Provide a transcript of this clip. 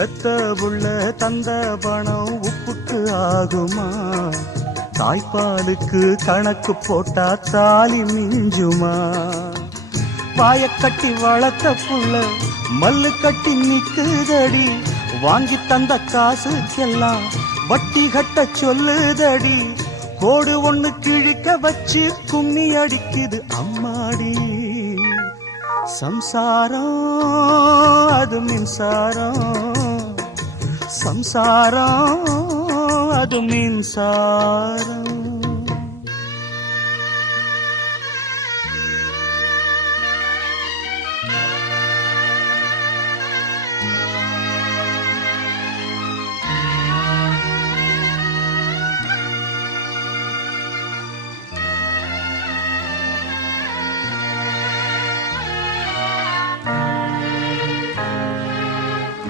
பெத்த புள்ள தந்த பணம் உப்புக்கு ஆகுமா? தாய்ப்பாலுக்கு கணக்கு போட்டா தாலி மிஞ்சுமா? பாய கட்டி வளர்த்த புள்ள மல்லு கட்டி நிக்குதடி, வாங்கி தந்த காசுக்கெல்லாம் வட்டி கட்ட சொல்லுதடி. கோடு ஒண்ணு கிழிக்க வச்சு கும்மி அடிக்குது அம்மாடி. சம்சாரம் அது மின்சாரம், சம்சாரம் அது மின்சாரம்.